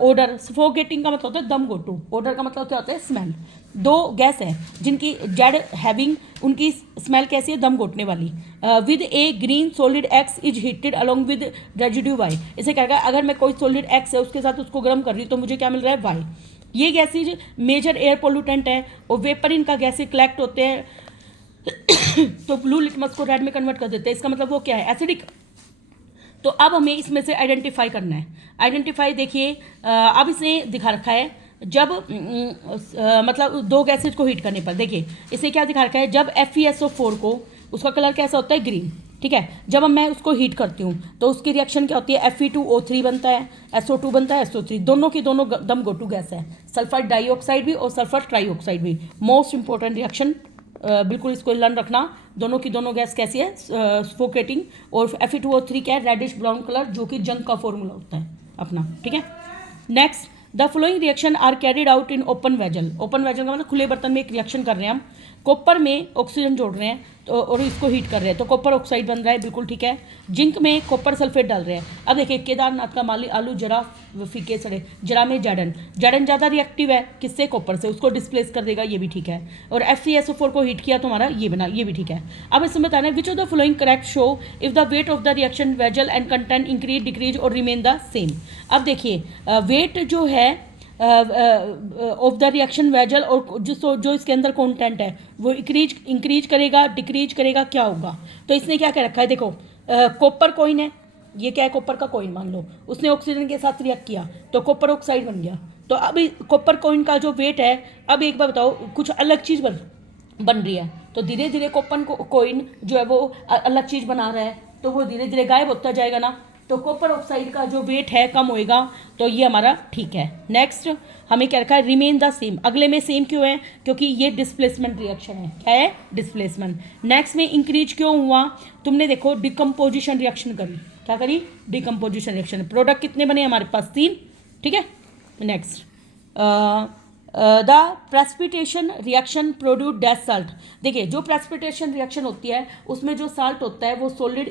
odour. Suffocating का मतलब होता है दम घोटू, ओडर का मतलब क्या होता है? स्मेल। दो गैस है जिनकी जेड हैविंग, उनकी स्मेल कैसी है? दम घोटने वाली। With a green solid X is heated along with residue Y. इसे क्या कहा? अगर मैं कोई सॉलिड एक्स है उसके साथ उसको गर्म कर रही हूँ तो मुझे क्या मिल रहा है? वाई। ये गैसेज मेजर एयर पोल्यूटेंट है और वेपर इनका गैसेज कलेक्ट होते हैं तो ब्लू लिटमस को रेड में कन्वर्ट कर देते हैं। इसका मतलब वो क्या है? एसिडिक। तो अब हमें इसमें से आइडेंटिफाई करना है। आइडेंटिफाई देखिए, अब इसने दिखा रखा है जब मतलब दो गैसेज को हीट करने पर, देखिए इसे क्या दिखा रखा है? जब FeSO4 को, उसका कलर कैसा होता है? ग्रीन। ठीक है। जब मैं उसको हीट करती हूँ तो उसकी रिएक्शन क्या होती है? Fe2O3 बनता है, SO2 बनता है, SO3, दोनों की दोनों दम गोटू गैस है। सल्फर डाइऑक्साइड भी और सल्फर ट्राईऑक्साइड भी। मोस्ट इंपॉर्टेंट रिएक्शन, बिल्कुल इसको लर्न रखना। दोनों की दोनों गैस कैसी है? सफोकेटिंग। और Fe2O3 क्या है? रेडिश ब्राउन कलर, जो कि जंग का फॉर्मूला होता है अपना। ठीक है। Next, the following reaction are carried out in open vessel. Open vessel का मतलब खुले बर्तन में एक रिएक्शन कर रहे हैं हम, कॉपर में ऑक्सीजन जोड़ रहे हैं तो और इसको हीट कर रहे हैं तो कॉपर ऑक्साइड बन रहा है, बिल्कुल ठीक है। जिंक में कॉपर सल्फेट डाल रहे हैं। अब देखिए केदारनाथ का माली आलू जरा फीके सड़े, जरा में जैडन ज़्यादा रिएक्टिव है किससे, कॉपर से, उसको डिस्प्लेस कर देगा, ये भी ठीक है। और FeSO4 को हीट किया तो हमारा ये बना, ये भी ठीक है। अब इसमें बताना है विच of the following correct show if the weight of the reaction vessel and content increase decrease और रिमेन द सेम। अब देखिए वेट जो है ऑफ द रिएक्शन वेजल और जो इसके अंदर कंटेंट है वो इंक्रीज करेगा डिक्रीज करेगा, क्या होगा। तो इसने क्या कह रखा है, देखो कॉपर कॉइन है, ये क्या है, कॉपर का कॉइन मान लो, उसने ऑक्सीजन के साथ रिएक्ट किया तो कॉपर ऑक्साइड बन गया। तो अब कॉपर कॉइन का जो वेट है, अब एक बार बताओ कुछ अलग चीज़ बन रही है तो धीरे धीरे कॉपर कॉइन जो है वो अलग चीज़ बना रहा है तो वो धीरे धीरे गायब होता जाएगा ना, तो कॉपर ऑक्साइड का जो वेट है कम होएगा, तो ये हमारा ठीक है। नेक्स्ट हमें क्या रखा है, रिमेन द सेम। अगले में सेम क्यों है, क्योंकि ये डिस्प्लेसमेंट रिएक्शन है, क्या है, डिस्प्लेसमेंट। नेक्स्ट में इंक्रीज क्यों हुआ, तुमने देखो डिकम्पोजिशन रिएक्शन करी, क्या करी, डिकम्पोजिशन रिएक्शन। प्रोडक्ट कितने बने हमारे पास, 3, ठीक है। Next the precipitation reaction produce dash salt. देखिए जो प्रेसिपिटेशन रिएक्शन होती है उसमें जो साल्ट होता है वो सॉलिड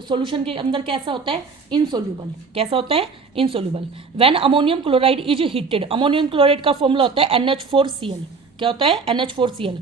सॉल्यूशन के अंदर कैसा होता है, इनसोल्यूबल, कैसा होता है, insoluble. When ammonium chloride is heated, ammonium chloride का फॉर्मूला होता है NH4Cl, क्या होता है, NH4Cl।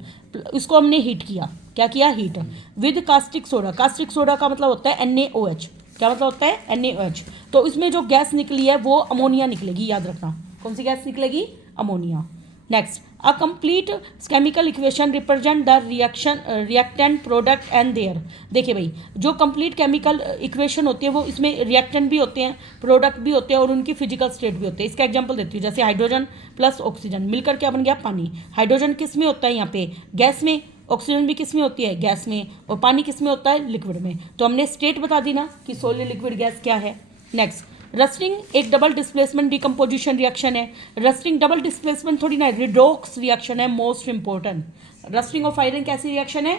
इसको हमने हीट किया, क्या किया, heat with caustic soda. Caustic soda का मतलब होता है NaOH, क्या मतलब होता है, NaOH। तो इसमें जो गैस निकली है वो अमोनिया निकलेगी, याद रखना, कौन सी गैस निकलेगी, ammonia. Next a complete chemical equation represent the reaction reactant product and there. देखिए भाई जो कंप्लीट केमिकल इक्वेशन होती है वो इसमें रिएक्टेंट भी होते हैं, प्रोडक्ट भी होते हैं और उनकी फिजिकल स्टेट भी होते हैं। इसका एग्जांपल देती हूँ, जैसे हाइड्रोजन प्लस ऑक्सीजन मिलकर क्या बन गया, पानी। हाइड्रोजन किस में होता है, यहाँ पे गैस में, ऑक्सीजन भी किस में होती है, गैस में, और पानी किस में होता है, लिक्विड में। तो हमने स्टेट बता दी ना कि सॉलिड लिक्विड गैस क्या है। नेक्स्ट रस्टिंग एक डबल डिस्प्लेसमेंट डिकम्पोजिशन रिएक्शन है। रस्टिंग डबल डिस्प्लेसमेंट थोड़ी ना, रिडॉक्स रिएक्शन है, most important. Rusting of iron कैसी रिएक्शन है,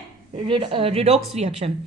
redox reaction.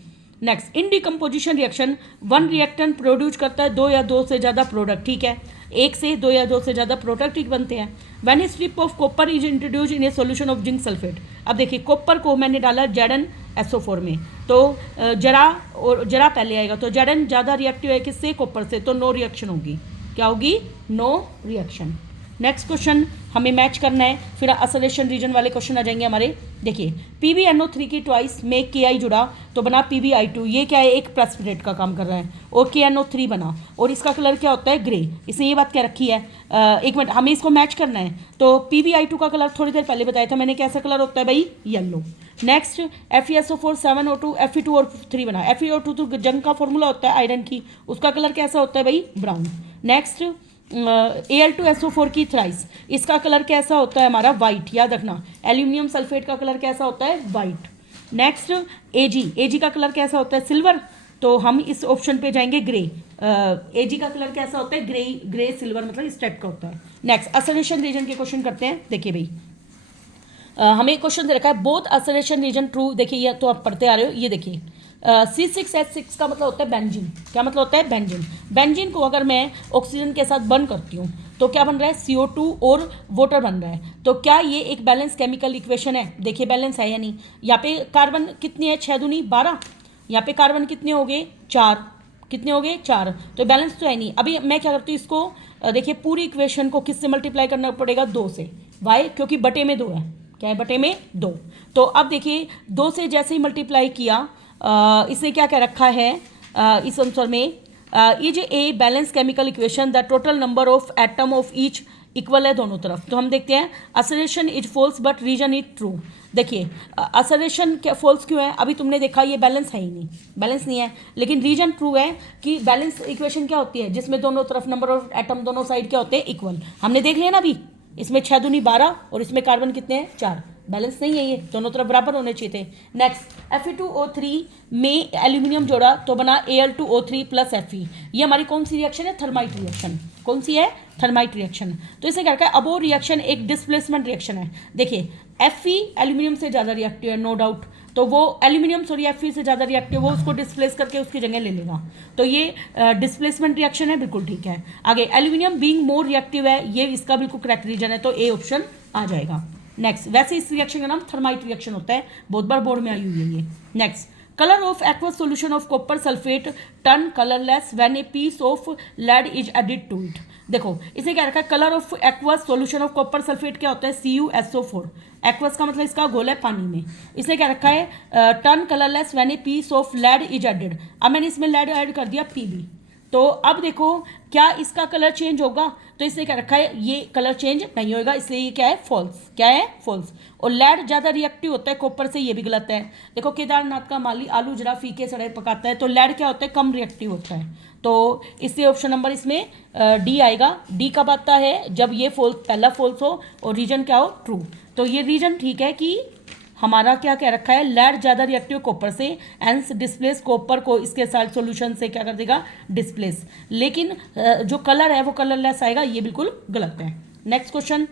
Next in decomposition reaction one reactant produce करता है 2 या 2 से ज़्यादा प्रोडक्ट, ठीक है, 1 से 2 या 2 से ज़्यादा प्रोडक्ट ही बनते हैं। When A strip of copper is introduce in A solution of zinc sulphate. अब देखिए कॉपर को मैंने डाला ZnSO4 में, तो जरा पहले आएगा, तो Zn ज़्यादा रिएक्टिव है किससे, कॉपर से, तो नो रिएक्शन होगी, क्या होगी, नो रिएक्शन। नेक्स्ट क्वेश्चन हमें मैच करना है, फिर असोलेशन रीजन वाले क्वेश्चन आ जाएंगे हमारे। देखिए PbNO3 की ट्वाइस में Ki जुड़ा तो बना PbI2, ये क्या है, एक प्रेसिपिटेट का काम कर रहा है, और KNO3 बना, और इसका कलर क्या होता है, ग्रे। इसने ये बात क्या रखी है, एक मिनट, हमें इसको मैच करना है। तो PbI2 का कलर थोड़ी देर पहले बताया था मैंने, कैसा कलर होता है भाई, yellow. Next FeSO4 7O2 Fe2 और 3 बना। FeO2 तो जंग का फॉर्मूला होता है आयरन की, उसका कलर कैसा होता है भाई, ब्राउन। नेक्स्ट Al2SO4 की थ्राइस, इसका कलर कैसा होता है हमारा, वाइट, याद रखना। एल्यूमिनियम सल्फेट का कलर कैसा होता है, वाइट। नेक्स्ट Ag का कलर कैसा होता है, सिल्वर, तो हम इस ऑप्शन पे जाएंगे ग्रे। Ag का कलर कैसा होता है, ग्रे सिल्वर, मतलब इस टाइप का होता है। नेक्स्ट असोलेशन रीजन के क्वेश्चन करते हैं। देखिए भाई हमें क्वेश्चन दे रखा है बोथ असोलेशन रीजन ट्रू। देखिए ये तो आप पढ़ते आ रहे हो, ये देखिए C6H6 का मतलब होता है बेंजीन, क्या मतलब होता है, बेंजीन। बेंजीन को अगर मैं ऑक्सीजन के साथ बर्न करती हूँ तो क्या बन रहा है, CO2 और वाटर बन रहा है। तो क्या ये एक बैलेंस केमिकल इक्वेशन है, देखिए बैलेंस है या नहीं। यहाँ पे कार्बन कितनी है, 6 दूनी 12, यहाँ पे कार्बन कितने हो गए, 4, कितने हो गए, 4, तो बैलेंस तो है नहीं। अभी मैं क्या करती हूँ, इसको देखिए पूरी इक्वेशन को किससे मल्टीप्लाई करना पड़ेगा, 2 से। वाई, क्योंकि बटे में 2 है, क्या है, बटे में 2। तो अब देखिए 2 से जैसे ही मल्टीप्लाई किया, इसे क्या क्या रखा है, इस आंसर में is a balance chemical equation the total number of atom of each equal है दोनों तरफ। तो हम देखते हैं assertion is false but reason is true. देखिए असोलेशन क्या फॉल्स क्यों है, अभी तुमने देखा ये बैलेंस है ही नहीं, बैलेंस नहीं है, लेकिन रीजन ट्रू है कि बैलेंस इक्वेशन क्या होती है, जिसमें दोनों तरफ नंबर ऑफ एटम दोनों साइड क्या होते हैं, इक्वल। हमने देख लिया ना अभी, इसमें 6 दूनी 12 और इसमें कार्बन कितने हैं, 4, बैलेंस नहीं है, ये दोनों तरफ बराबर होने चाहिए थे। नेक्स्ट Fe2O3 में एल्यूमिनियम जोड़ा तो बना Al2O3 प्लस Fe। ये हमारी कौन सी रिएक्शन है, थर्माइट रिएक्शन। कौन सी है, थर्माइट रिएक्शन। तो इसे क्या रखा है, अब वो रिएक्शन एक डिस्प्लेसमेंट रिएक्शन है। देखिए Fe एल्यूमिनियम से ज़्यादा रिएक्टिव है, नो डाउट, तो वो एल्यूमिनियम Fe से ज़्यादा रिएक्टिव, वो उसको डिस्प्लेस करके उसकी जगह ले लेगा, तो ये डिस्प्लेसमेंट रिएक्शन है, बिल्कुल ठीक है। आगे एल्यूमिनियम बीइंग मोर रिएक्टिव है, ये इसका बिल्कुल करेक्ट रीजन है, तो ए ऑप्शन आ जाएगा। नेक्स्ट, वैसे इस रिएक्शन का नाम थर्माइट रिएक्शन होता है, बहुत बार बोर्ड में आई हुई है ये। Next, colour of aqueous solution of copper sulphate turn colourless when a piece of lead is added to it. देखो इसने क्या रखा है, colour of aqueous solution of copper sulphate क्या होता है, CuSO4। एक्वस का मतलब इसका घोल है पानी में। इसने क्या रखा है, turn colourless when a piece of lead is added. अब मैंने इसमें लेड ऐड कर दिया Pb, तो अब देखो क्या इसका कलर चेंज होगा, तो इसने क्या रखा है, ये कलर चेंज नहीं होगा, इसलिए ये क्या है, फॉल्स। क्या है, फॉल्स। और लेड ज़्यादा रिएक्टिव होता है कॉपर से, ये भी गलत है। देखो केदारनाथ का माली आलू जरा फीके सड़े पकाता है, तो लेड क्या होता है, कम रिएक्टिव होता है, तो इसलिए ऑप्शन नंबर इसमें डी आएगा। डी कब आता है, जब ये फॉल्स, पहला फॉल्स हो और रीजन क्या हो, ट्रू। तो ये रीजन ठीक है कि हमारा क्या कह रखा है, लेड ज़्यादा रिएक्टिव कॉपर से, एंस डिस्प्लेस कॉपर को इसके साथ सॉल्यूशन से क्या कर देगा, डिस्प्लेस। लेकिन जो कलर है वो कलरलेस आएगा, ये बिल्कुल गलत है। Next question,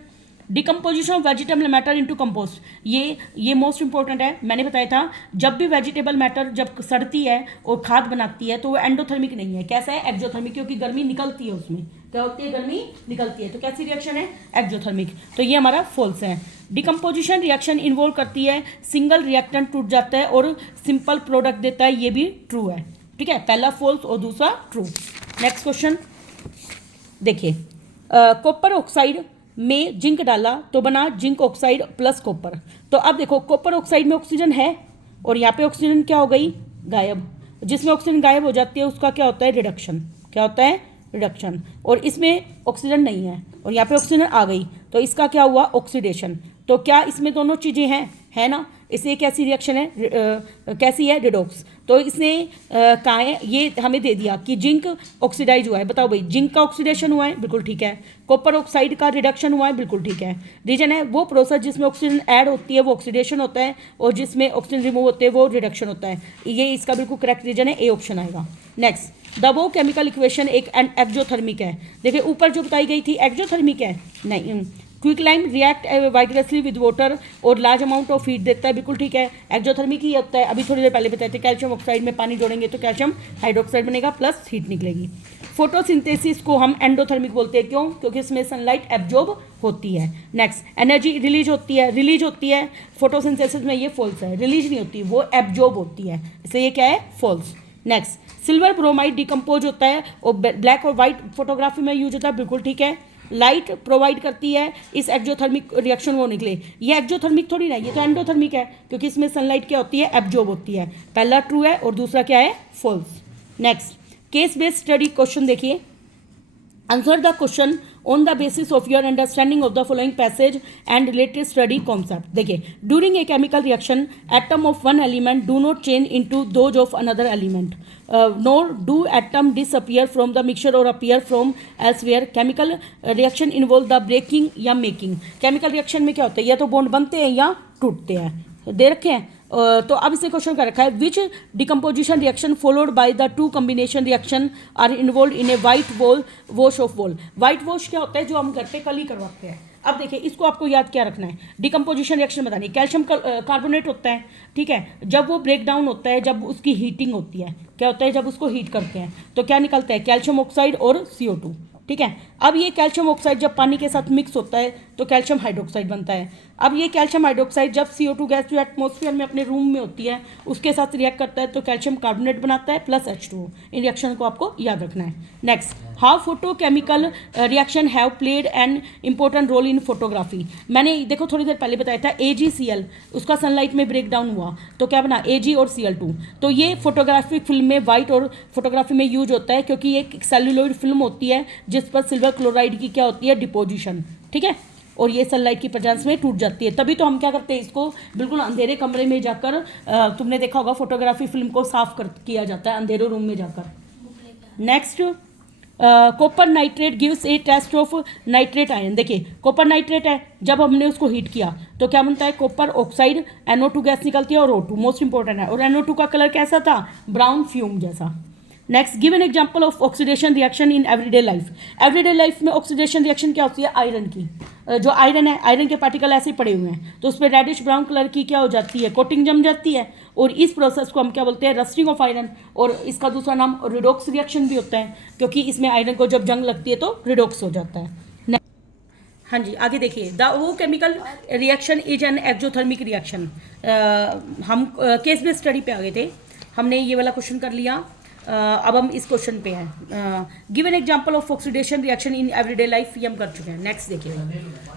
decomposition of vegetable matter into compost. ये मोस्ट इंपॉर्टेंट है। मैंने बताया था जब भी वेजिटेबल मैटर जब सड़ती है और खाद बनाती है तो वो एंडोथर्मिक नहीं है, कैसा है, एक्जोथर्मिक, क्योंकि गर्मी निकलती है उसमें, क्या होती है, गर्मी निकलती है, तो कैसी रिएक्शन है, एक्जोथर्मिक। तो ये हमारा फॉल्स है। डिकम्पोजिशन रिएक्शन इन्वॉल्व करती है सिंगल रिएक्टेंट टूट जाता है और सिंपल प्रोडक्ट देता है, ये भी ट्रू है। ठीक है, पहला फॉल्स और दूसरा ट्रू। नेक्स्ट क्वेश्चन देखिए, कॉपर ऑक्साइड में जिंक डाला तो बना जिंक ऑक्साइड प्लस कॉपर। तो अब देखो कॉपर ऑक्साइड में ऑक्सीजन है और यहाँ पे ऑक्सीजन क्या हो गई, गायब। जिसमें ऑक्सीजन गायब हो जाती है उसका क्या होता है, रिडक्शन। क्या होता है, रिडक्शन। और इसमें ऑक्सीजन नहीं है और यहाँ पे ऑक्सीजन आ गई, तो इसका क्या हुआ, ऑक्सीडेशन। तो क्या इसमें दोनों चीज़ें हैं, है ना। इससे कैसी रिएक्शन है, कैसी है, रिडॉक्स। तो इसने कहा है, ये हमें दे दिया कि जिंक ऑक्सीडाइज हुआ है। बताओ भाई, जिंक का ऑक्सीडेशन हुआ है, बिल्कुल ठीक है। कॉपर ऑक्साइड का रिडक्शन हुआ है, बिल्कुल ठीक है। रीजन है वो प्रोसेस जिसमें ऑक्सीजन ऐड होती है वो ऑक्सीडेशन होता है, और जिसमें ऑक्सीजन रिमूव होते हैं वो रिडक्शन होता है। ये इसका बिल्कुल करेक्ट रीजन है, ए ऑप्शन आएगा। नेक्स्ट, द वो केमिकल इक्वेशन एक एक्जोथर्मिक है। देखिए ऊपर जो बताई गई थी एक्जोथर्मिक है, नहीं। Quicklime react vigorously with water और लार्ज अमाउंट ऑफ हीट देता है, बिल्कुल ठीक है, एक्जोथर्मिक ही होता है। अभी थोड़ी देर पहले बताए थे, कैल्शियम ऑक्साइड में पानी जोड़ेंगे तो कैल्शियम हाइड्रोक्साइड बनेगा प्लस हीट निकलेगी। फोटोसिंथेसिस को हम एंडोथर्मिक बोलते हैं, क्यों, क्योंकि इसमें सनलाइट एब्जॉर्ब होती है। नेक्स्ट, एनर्जी रिलीज होती है फोटोसिंथेसिस में, ये फॉल्स है, रिलीज नहीं होती, वो एब्जॉर्ब होती है, इसलिए ये क्या है, false. Next, silver bromide decompose होता है और ब्लैक और वाइट फोटोग्राफी में यूज होता है, बिल्कुल ठीक है। लाइट प्रोवाइड करती है इस एक्जोथर्मिक रिएक्शन वो निकले, ये एक्जोथर्मिक थोड़ी ना, ये तो एंडोथर्मिक है, क्योंकि इसमें सनलाइट क्या होती है, एब्जॉर्ब होती है। पहला ट्रू है और दूसरा क्या है, false. Next, case based study question देखिए, answer the question on the basis of your understanding of the following passage and related study concept. देखिए, during a chemical reaction atom of one element do not change into those of another element, nor do atom disappear from the mixture और appear from elsewhere. Chemical reaction involve the breaking या making. Chemical reaction में क्या होता है, या तो bond बनते हैं या टूटते हैं, दे रखे हैं। तो अब इसने क्वेश्चन कर रखा है, which decomposition reaction followed by the two combination reaction are involve in a white wash of wall. White wash क्या होता है, जो हम घर पे कल ही करवाते हैं। अब देखिए इसको आपको याद क्या रखना है, डिकम्पोजिशन रिएक्शन बतानी, कैल्शियम कार्बोनेट होता है, ठीक है, जब वो ब्रेक डाउन होता है, जब उसकी हीटिंग होती है, क्या होता है, जब उसको हीट करते हैं तो क्या निकलता है, कैल्शियम ऑक्साइड और CO2, ठीक है। अब ये कैल्शियम ऑक्साइड जब पानी के साथ मिक्स होता है तो कैल्शियम हाइड्रोक्साइड बनता है। अब ये कैल्शियम हाइड्रोक्साइड जब CO2 गैस जो एटमॉस्फेयर में अपने रूम में होती है उसके साथ रिएक्ट करता है तो कैल्शियम कार्बोनेट बनाता है प्लस H2O। इन रिएक्शन को आपको याद रखना है। Next, how photochemical reaction have played an important role in photography. मैंने देखो थोड़ी देर पहले बताया था AgCl, उसका सनलाइट में ब्रेक डाउन हुआ तो क्या बना, Ag और Cl2। तो ये फोटोग्राफिक फिल्म में, वाइट और फोटोग्राफी में यूज होता है, क्योंकि ये एक सेल्यूलोइड फिल्म होती है जिस पर सिल्वर क्लोराइड की क्या होती है, डिपोजिशन, ठीक है, और ये सनलाइट की प्रेजेंस में टूट जाती है। तभी तो हम क्या करते हैं, इसको बिल्कुल अंधेरे कमरे में जाकर, तुमने देखा होगा फोटोग्राफी फिल्म को साफ किया जाता है अंधेरे रूम में जाकर। Next, copper nitrate gives a test of nitrate ion. देखिए कॉपर नाइट्रेट है, जब हमने उसको हीट किया तो क्या बनता है, कॉपर ऑक्साइड, NO2 गैस निकलती है और O2 मोस्ट इंपॉर्टेंट है, और NO2 का कलर कैसा था, ब्राउन फ्यूम जैसा। Next, give an example of oxidation reaction in everyday life. Everyday life में ऑक्सीडेशन रिएक्शन क्या होती है, आयरन की, जो आयरन है, आयरन के पार्टिकल ऐसे ही पड़े हुए हैं तो उस पर रेडिश ब्राउन कलर की क्या हो जाती है, कोटिंग जम जाती है, और इस प्रोसेस को हम क्या बोलते हैं, रस्टिंग ऑफ आयरन, और इसका दूसरा नाम रिडॉक्स रिएक्शन भी होता है, क्योंकि इसमें आयरन को जब जंग लगती है तो रिडॉक्स हो जाता है। हाँ जी, आगे देखिए, द वो chemical reaction is an exothermic reaction. हम केस बेस्ड स्टडी पे आ गए थे, हमने ये वाला क्वेश्चन कर लिया। अब हम इस क्वेश्चन पे हैं, give an example of oxidation reaction in everyday life, ये हम कर चुके हैं। नेक्स्ट देखिए,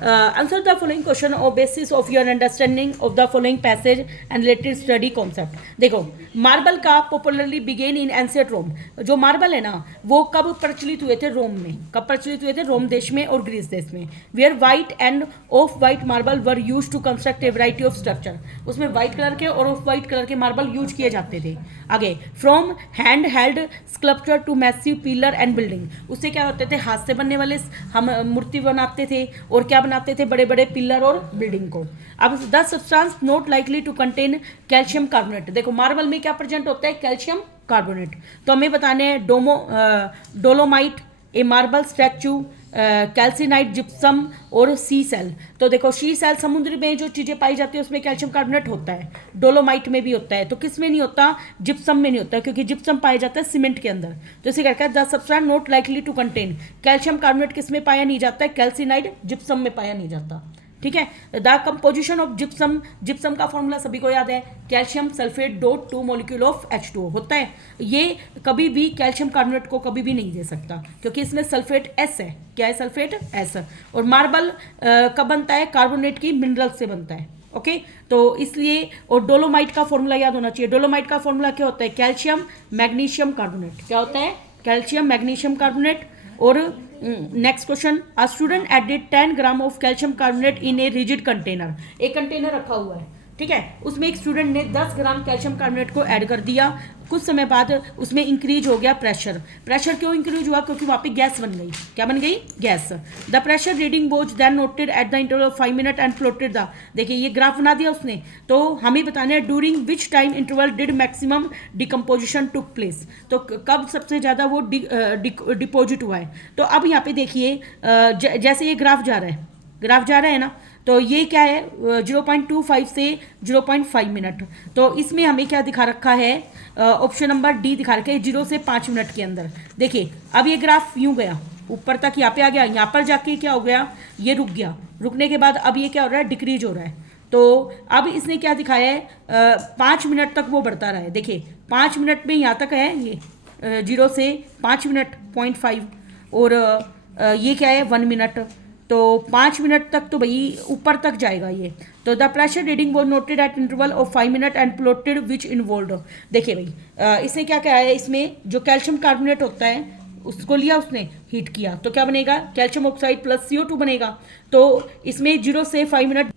answer the following question of basis of your understanding of the following passage and related study concept. देखो, मार्बल का पॉपुलरली बिगेन इन एंशिएंट रोम। जो marble है ना, वो कब प्रचलित हुए थे? रोम में। कब प्रचलित हुए थे? रोम देश में और ग्रीस देश में। Where white and off white marble were used to construct a variety of structure. उसमें व्हाइट कलर के और ऑफ वाइट कलर के मार्बल यूज किए जाते थे। आगे, from hand held sculpture to massive pillar and building. उससे क्या होते थे? हाथ से बनने वाले हम मूर्ति बनाते थे, और क्या बनाते थे? बड़े बड़े पिलर और बिल्डिंग को। अब the substance not likely to contain calcium carbonate. देखो, मार्बल में क्या प्रेजेंट होता है? Calcium carbonate. तो हमें बताने हैं dolomite, a marble statue, calcinite, gypsum और सी सेल। तो देखो, सी सेल समुद्र में जो चीज़ें पाई जाती है उसमें कैल्शियम कार्बोनेट होता है, डोलोमाइट में भी होता है। तो किस में नहीं होता? जिप्सम में नहीं होता, क्योंकि जिप्सम पाया जाता है सीमेंट के अंदर। तो इसे कहता है the substance not likely to contain calcium carbonate. किस में पाया नहीं जाता है? कैल्सिनाइट, जिप्सम में पाया नहीं जाता। ठीक है। The composition of gypsum, gypsum का फॉर्मूला सभी को याद है, calcium sulphate dot 2 molecule of H2O होता है। ये कभी भी कैल्शियम कार्बोनेट को कभी भी नहीं दे सकता, क्योंकि इसमें सल्फेट S है। क्या है? Sulphate S। और मार्बल कब बनता है? कार्बोनेट की मिनरल से बनता है। ओके, तो इसलिए, और डोलोमाइट का फॉर्मूला याद होना चाहिए। डोलोमाइट का फॉर्मूला क्या होता है? Calcium magnesium carbonate. क्या होता है? Calcium magnesium carbonate. और next question, a student added 10 gram of calcium carbonate in a rigid container. एक कंटेनर रखा हुआ है, ठीक है, उसमें एक स्टूडेंट ने 10 ग्राम कैल्शियम कार्बोनेट को ऐड कर दिया। कुछ समय बाद उसमें इंक्रीज हो गया प्रेशर। प्रेशर क्यों इंक्रीज हुआ? क्योंकि वहाँ पे गैस बन गई। क्या बन गई? Gas. The pressure reading was then noted at the interval of 5 minute and plotted the. देखिए, ये ग्राफ बना दिया उसने, तो हमें बताना है during which time interval did maximum decomposition took place. तो कब सबसे ज़्यादा वो डिपोजिट हुआ है। तो अब यहाँ पे देखिए, जैसे ये ग्राफ जा रहा है, ग्राफ जा रहा है ना, तो ये क्या है? 0.25 से 0.5 मिनट। तो इसमें हमें क्या दिखा रखा है? ऑप्शन नंबर डी दिखा रखा है, 0 से 5 मिनट के अंदर। देखिए, अब ये ग्राफ यूं गया ऊपर तक, यहाँ पे आ गया, यहाँ पर जाके क्या हो गया? ये रुक गया। रुकने के बाद अब ये क्या हो रहा है? डिक्रीज हो रहा है। तो अब इसने क्या दिखाया है? 5 मिनट तक वो बढ़ता रहा है। देखिए, 5 मिनट में यहाँ तक है ये, 0 से 5 मिनट 0.5, और ये क्या है? 1 मिनट। तो 5 मिनट तक तो भाई ऊपर तक जाएगा ये। तो the pressure reading was noted eight interval of 5 minute and plotted which involve. देखिए भाई, इसने क्या कहा है? इसमें जो कैल्शियम कार्बोनेट होता है उसको लिया उसने, हीट किया, तो क्या बनेगा? कैल्शियम ऑक्साइड प्लस CO2 बनेगा। तो इसमें 0 से 5 minute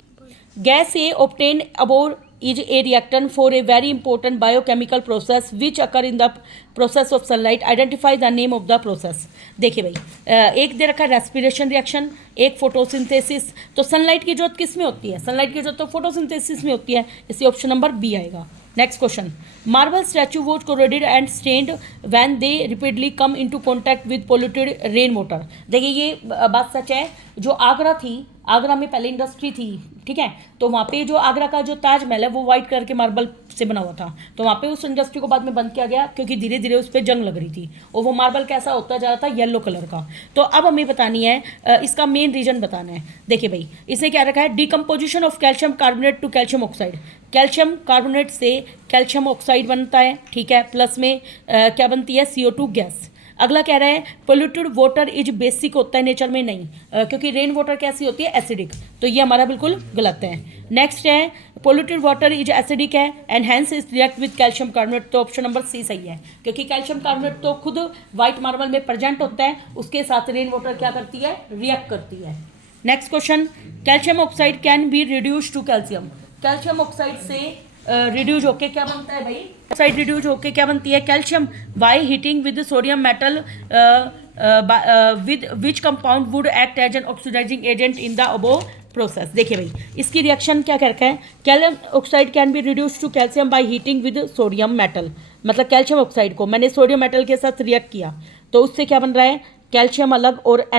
gas A obtain above is a reactant for a very important biochemical process which occur in the process of sunlight. Identify the name of the process. देखिए भाई, एक दे रखा है respiration reaction, एक फोटोसिंथेसिस। तो सनलाइट की जरूरत किस में होती है? सनलाइट की जरूरत तो फोटोसिंथेसिस में होती है, इसलिए ऑप्शन नंबर बी आएगा। Next question, marble statue was corroded and stained when they repeatedly come into contact with polluted rain water. देखिए, ये बात सच है। जो आगरा थी, आगरा में पहले इंडस्ट्री थी, ठीक है, तो वहाँ पे जो आगरा का जो ताजमहल है वो वाइट कलर के मार्बल से बना हुआ था। तो वहाँ पे उस इंडस्ट्री को बाद में बंद किया गया, क्योंकि धीरे धीरे उस पर जंग लग रही थी, और वो मार्बल कैसा होता जा रहा था? येलो कलर का। तो अब हमें बतानी है, इसका मेन रीजन बताना है। देखिए भाई, इसने क्या रखा है? Decomposition of calcium carbonate to calcium oxide. Calcium carbonate से कैल्शियम ऑक्साइड बनता है, ठीक है, प्लस में क्या बनती है? CO2 gas. अगला कह रहा है पोल्यूटेड वाटर इज बेसिक होता है नेचर में, नहीं, क्योंकि रेन वाटर कैसी होती है? एसिडिक। तो ये हमारा बिल्कुल गलत है। नेक्स्ट है पोल्यूटेड वाटर इज एसिडिक है and hence is react with calcium carbonate. तो ऑप्शन नंबर सी सही है, क्योंकि कैल्शियम कार्बोनेट तो खुद व्हाइट मार्बल में प्रेजेंट होता है, उसके साथ रेन वाटर क्या करती है? रिएक्ट करती है। Next question, calcium oxide can be reduce to calcium. Calcium oxide से रिड्यूज होके क्या बनता है भाई? ऑक्साइड रिड्यूज होके क्या बनती है? Calcium. By heating with sodium metal with which compound would act as an oxidising agent in the above process. देखिए भाई, इसकी रिएक्शन क्या कर रखा है? Calcium oxide can be reduce to calcium by heating with sodium metal. मतलब calcium oxide को मैंने सोडियम मेटल के साथ रिएक्ट किया, तो उससे क्या बन रहा है? कैल्शियम अलग और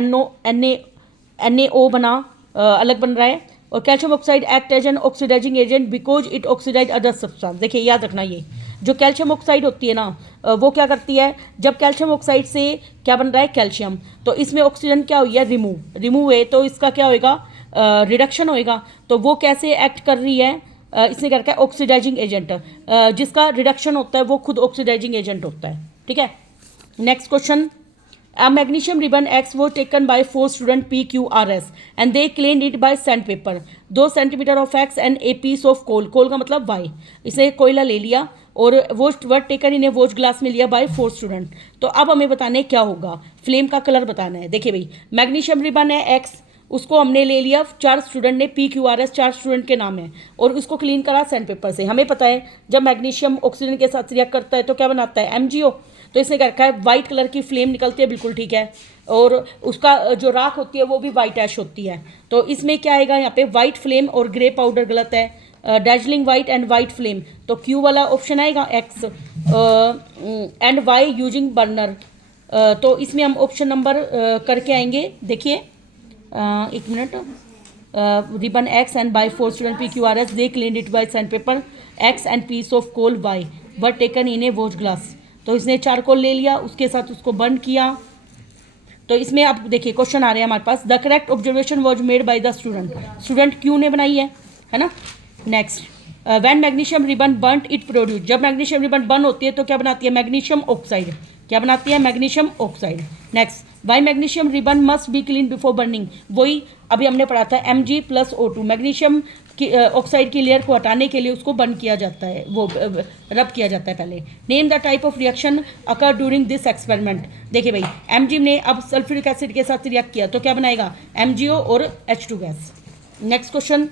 NaO बना अलग बन रहा है। और calcium oxide act as an oxidising agent because it oxidise other substance. देखिए, याद रखना ये। जो कैल्शियम ऑक्साइड होती है ना वो क्या करती है, जब कैल्शियम ऑक्साइड से क्या बन रहा है, कैल्शियम, तो इसमें ऑक्सीजन क्या हुई है, रिमूव है, तो इसका क्या होएगा, रिडक्शन होएगा। तो वो कैसे एक्ट कर रही है, इसने क्या रखा है, ऑक्सीडाइजिंग एजेंट, जिसका रिडक्शन होता है वो खुद ऑक्सीडाइजिंग एजेंट होता है। ठीक है, next question, A magnesium ribbon X was taken by 4 student PQRS and they cleaned it by sandpaper. 2 centimeter of X and a piece of coal. coal का मतलब Y. इसने कोयला ले लिया और वो वर टेकन इन्हें वॉच ग्लास में लिया बाय 4 स्टूडेंट। तो अब हमें बताना है क्या होगा, फ्लेम का कलर बताना है। देखिए भाई, मैग्नीशियम रिबन है X, उसको हमने ले लिया, 4 स्टूडेंट ने, PQRS 4 स्टूडेंट के नाम है, और उसको क्लीन करा सैंड पेपर से। हमें पता है जब मैग्नीशियम ऑक्सीजन के साथ रिएक्ट करता है तो क्या बनाता है, MgO। तो इसने क्या रखा है, वाइट कलर की फ्लेम निकलती है, बिल्कुल ठीक है, और उसका जो राख होती है वो भी वाइट ऐश होती है। तो इसमें क्या आएगा, यहाँ पे वाइट फ्लेम और ग्रे पाउडर गलत है, dazzling white and white flame, तो Q वाला ऑप्शन आएगा X, and Y using burner. तो इसमें हम ऑप्शन नंबर करके आएंगे। देखिए एक minute, ribbon X and by 4 student PQRS they clean it by sand paper, X and piece of coal Y were taken in a watch glass. तो इसने charcoal ले लिया, उसके साथ उसको बर्न किया। तो इसमें आप देखिए क्वेश्चन आ रहे हैं हमारे पास, the correct observation was made by the student Q ने बनाई है ना। Next, when magnesium ribbon burnt it produce, जब मैग्नीशियम रिबन बर्न होती है तो क्या बनाती है, मैग्नीशियम ऑक्साइड, क्या बनाती है, magnesium oxide. Next, why magnesium ribbon must be clean before burning, वही अभी हमने पढ़ा था Mg+O2, मैग्नीशियम की ऑक्साइड की लेयर को हटाने के लिए उसको बर्न किया जाता है, वो रब किया जाता है पहले। Name the type of reaction occur during this experiment. देखिए भाई, Mg ने अब सल्फ्यूरिक एसिड के साथ रिएक्ट किया तो क्या बनाएगा, MgO और H2 gas. Next question,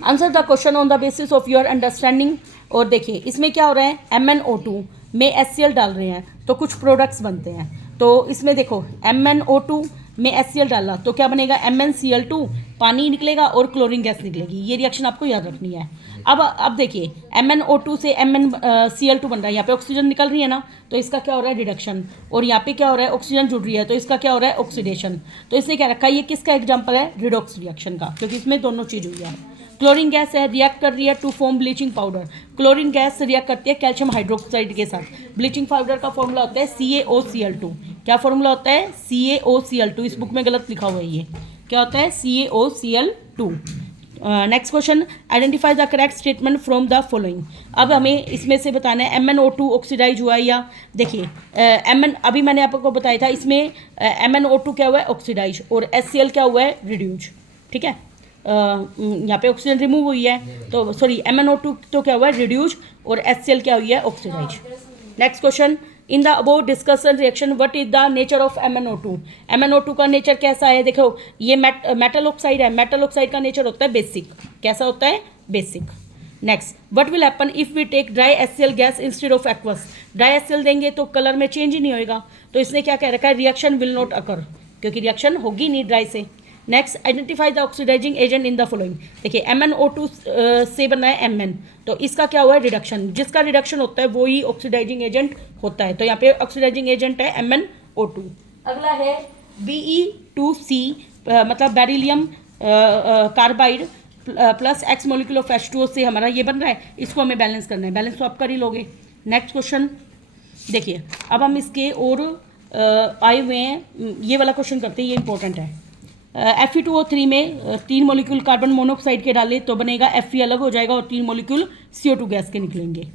answer the question on the basis of your understanding. और देखिए इसमें क्या हो रहा है, MnO2 में HCl डाल रहे हैं तो कुछ प्रोडक्ट्स बनते हैं। तो इसमें देखो MnO2 में HCl डाला तो क्या बनेगा, MnCl2, पानी निकलेगा और क्लोरीन गैस निकलेगी। ये रिएक्शन आपको याद रखनी है। अब देखिए MnO2 से MnCl2 बन रहा है, यहाँ पे ऑक्सीजन निकल रही है ना, तो इसका क्या हो रहा है, रिडक्शन, और यहाँ पे क्या हो रहा है, ऑक्सीजन जुड़ रही है, तो इसका क्या हो रहा है, ऑक्सीडेशन। तो इसने क्या रखा है, ये किसका एग्जाम्पल है, रिडॉक्स रिएक्शन का, क्योंकि इसमें दोनों चीज़ हुई है। क्लोरीन गैस है, रिएक्ट कर रही है to form bleaching powder. Chlorine gas react करती है कैल्शियम हाइड्रोक्साइड के साथ। ब्लीचिंग पाउडर का फॉर्मूला होता है CaOCl2। क्या फॉर्मूला होता है, CaOCl2। इस बुक में गलत लिखा हुआ है, ये क्या होता है, CaOCl2। Next question, identify the correct statement from the following. अब हमें इसमें से बताना है MnO2 ऑक्सीडाइज हुआ है या, देखिए अभी मैंने आपको बताया था इसमें MnO2 क्या हुआ है, ऑक्सीडाइज, और HCl क्या हुआ है, रिड्यूज। ठीक है, यहाँ पे ऑक्सीजन रिमूव हुई है, तो सॉरी MnO2 तो क्या हुआ है, रिड्यूज, और HCl क्या हुई है, oxidise. Next question, in the above discussion reaction what is the nature of MnO2। MnO2 का नेचर कैसा है, देखो ये मेटल ऑक्साइड है, मेटल ऑक्साइड का नेचर होता है बेसिक। कैसा होता है, basic. Next, what will happen if we take dry HCl gas instead of aqueous. Dry HCl देंगे तो कलर में चेंज ही नहीं होएगा, तो इसने क्या कह रखा है, रिएक्शन विल नॉट अकर, क्योंकि रिएक्शन होगी नहीं ड्राई से। Next, identify the oxidising agent in the following. देखिए MnO2 से बना है Mn, तो इसका क्या हुआ है, रिडक्शन, जिसका रिडक्शन होता है वो ही ऑक्सीडाइजिंग एजेंट होता है। तो यहाँ पे ऑक्सीडाइजिंग एजेंट है MnO2। अगला है Be2C, मतलब beryllium carbide plus X molecule of H2O से हमारा ये बन रहा है, इसको हमें बैलेंस करना है, बैलेंस तो आप कर ही लोगे। नेक्स्ट क्वेश्चन देखिए, अब हम इसके और आए हुए हैं, ये वाला क्वेश्चन करते हैं, ये इंपॉर्टेंट है। Fe2O3 में 3 मॉलिक्यूल कार्बन मोनोऑक्साइड के डाले तो बनेगा Fe अलग हो जाएगा और 3 मॉलिक्यूल CO2 गैस के निकलेंगे।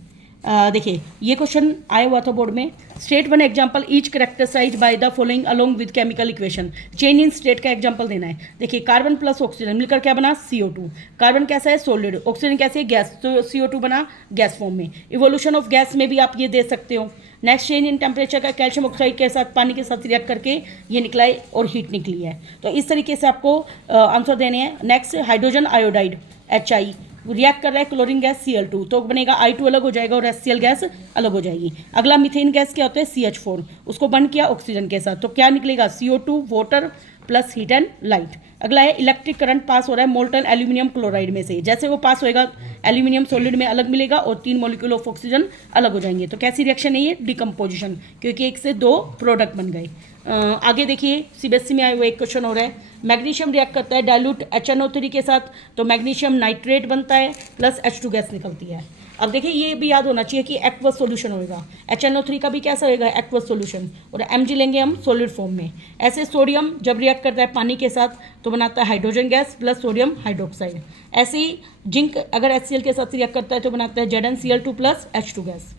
देखिए ये क्वेश्चन आया हुआ था बोर्ड में। State one example each characterized by the following along with chemical equation. Change in state का एग्जांपल देना है। देखिए कार्बन प्लस ऑक्सीजन मिलकर क्या बना, CO2। कार्बन कैसा है, सॉलिड, ऑक्सीजन कैसे है, गैस, तो CO2 बना गैस फॉर्म में। इवोल्यूशन ऑफ गैस में भी आप ये दे सकते हो। नेक्स्ट, चेंज इन टेम्परेचर का कैल्शियम ऑक्साइड के साथ पानी के साथ रिएक्ट करके ये निकला है और हीट निकली है। तो इस तरीके से आपको आंसर देने हैं। Next, hydrogen iodide HI react कर रहा है क्लोरीन गैस Cl2, तो बनेगा I2 अलग हो जाएगा और HCl गैस अलग हो जाएगी। अगला मीथेन गैस क्या होता है, CH4, उसको बर्न किया ऑक्सीजन के साथ, तो क्या निकलेगा, CO2 water plus heat and light. अगला है इलेक्ट्रिक करंट पास हो रहा है मोल्टन एल्यूमिनियम क्लोराइड में से, जैसे वो पास होएगा एल्यूमिनियम सॉलिड में अलग मिलेगा और 3 मॉलिक्यूल ऑफ ऑक्सीजन अलग हो जाएंगे। तो कैसी रिएक्शन है ये, डिकम्पोजिशन, क्योंकि 1 से 2 प्रोडक्ट बन गए। आगे देखिए सीबीएसई में आए हुए एक क्वेश्चन हो रहा है, मैग्नीशियम रिएक्ट करता है डाइल्यूट HNO3 के साथ, तो मैग्नीशियम नाइट्रेट बनता है प्लस H2 गैस निकलती है। अब देखिए ये भी याद होना चाहिए कि एक्वस सॉल्यूशन होएगा, HNO3 का भी कैसा होएगा, एक्वस सॉल्यूशन, और Mg लेंगे हम सॉलिड फॉर्म में। ऐसे सोडियम जब रिएक्ट करता है पानी के साथ तो बनाता है hydrogen gas plus sodium hydroxide. ऐसे ही जिंक अगर HCl के साथ रिएक्ट करता है तो बनाता है ZnCl2 plus H2 gas.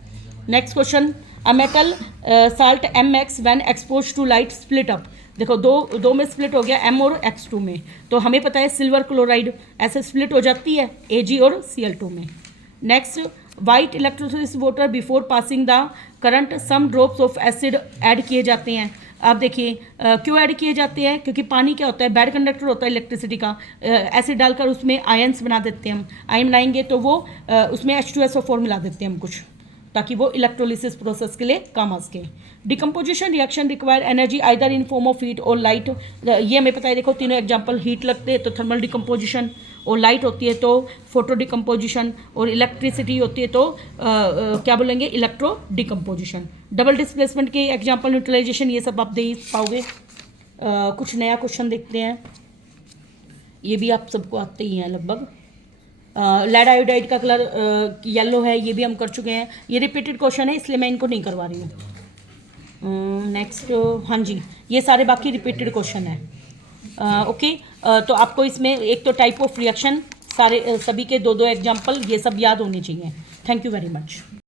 Next question, a metal salt MX when expose to light split up. देखो दो में स्प्लिट हो गया, M और X2 में, तो हमें पता है सिल्वर क्लोराइड ऐसे स्प्लिट हो जाती है Ag और Cl2 में। Next, white electrolysis water before passing the current some drops of acid add किए जाते हैं। आप देखिए क्यों ऐड किए जाते हैं, क्योंकि पानी क्या होता है, बैड कंडक्टर होता है इलेक्ट्रिसिटी का, एसिड डालकर उसमें आयंस बना देते हैं हम, आयन बनाएंगे तो वो उसमें H2SO4 मिला देते हैं हम कुछ, ताकि वो इलेक्ट्रोलिसिस प्रोसेस के लिए काम आ सके। Decomposition reaction require energy either in form of heat और लाइट, ये हमें पता है, देखो तीनों एग्जांपल, हीट लगते हैं तो थर्मल डिकम्पोजिशन, और लाइट होती है तो फोटो डिकम्पोजिशन, और इलेक्ट्रिसिटी होती है तो क्या बोलेंगे, इलेक्ट्रो डिकम्पोजिशन। डबल डिस्प्लेसमेंट के एग्जांपल, न्यूट्रलाइजेशन, ये सब आप दे पाओगे। कुछ नया क्वेश्चन देखते हैं, ये भी आप सबको आते ही हैं लगभग। लेड आयोडाइड का कलर येलो है, ये भी हम कर चुके हैं, ये रिपीटेड क्वेश्चन है इसलिए मैं इनको नहीं करवा रही हूँ। नेक्स्ट, हाँ जी, ये सारे बाकी रिपीटेड क्वेश्चन है। ओके, तो आपको इसमें एक तो टाइप ऑफ रिएक्शन सारे सभी के दो एग्जाम्पल ये सब याद होने चाहिए। Thank you very much.